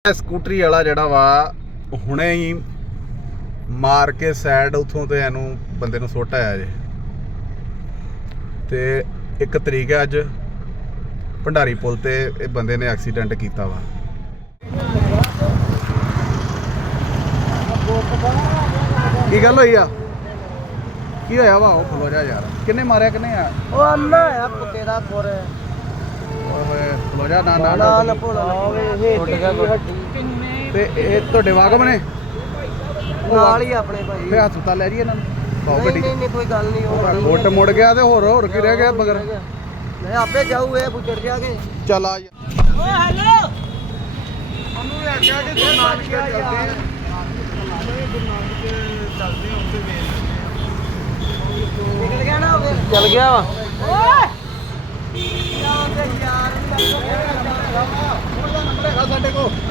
ਸਕੂਟਰੀ ਵਾਲਾ ਜਿਹੜਾ ਵਾ ਹੁਣੇ ਹੀ ਮਾਰ ਕੇ ਸਾਈਡ ਉਥੋਂ ਤੇ ਇਹਨੂੰ ਬੰਦੇ ਨੂੰ ਸੁੱਟ ਆਇਆ ਜੇ। ਤੇ 1 ਤਰੀਕ ਹੈ ਅੱਜ, ਭੰਡਾਰੀ ਪੁਲ ਤੇ ਇਹ ਬੰਦੇ ਨੇ ਐਕਸੀਡੈਂਟ ਕੀਤਾ ਵਾ। ਕੀ ਗੱਲ ਹੋਈ ਆ? ਕੀ ਹੋਇਆ ਵਾ? ਉਹ ਖਲੋ ਜਾ ਯਾਰ। ਕਿੰਨੇ ਮਾਰਿਆ? ਕਿੰਨੇ ਆ? ਉਹ ਅੰਨਾ ਆ ਪੁੱਤੇ ਦਾ ਪੁਰ। ਓਏ ਖਲੋ ਜਾ। ਨਾ ਨਾ ਨਾ ਟੁੱਟ ਗਿਆ ਤੇ ਇਹ ਤੁਹਾਡੇ ਵਾਕਬ ਨੇ ਨਾਲ ਹੀ ਆਪਣੇ ਭਾਈ। ਫੇ ਹਸਪਤਾਲ ਲੈ ਜੀ ਇਹਨਾਂ ਨੂੰ। ਪਾਓ ਗੱਡੀ। ਨਹੀਂ ਕੋਈ ਗੱਲ ਨਹੀਂ। ਉਹ ਮੋਟ ਮੁੜ ਗਿਆ ਤੇ ਹੋਰ ਕੀ ਰਹਿ ਗਿਆ ਮਗਰ? ਮੈਂ ਆਪੇ ਜਾਊ ਇਹ ਬੁੱਚੜ ਜਾ ਕੇ। ਚੱਲ ਆ ਓਏ ਹੈਲੋ ਉਹਨੂੰ ਲੈ ਕੇ ਆ ਕੇ ਗੁਰੂ ਨਾਨਕ ਦੇ ਚੱਲਦੇ ਉੱਥੇ ਨਿਕਲ ਗਿਆ ਨਾ ਉਹ। ਚੱਲ ਗਿਆ ਵਾ। ਓਏ ਸਾਡੇ ਕੋਲ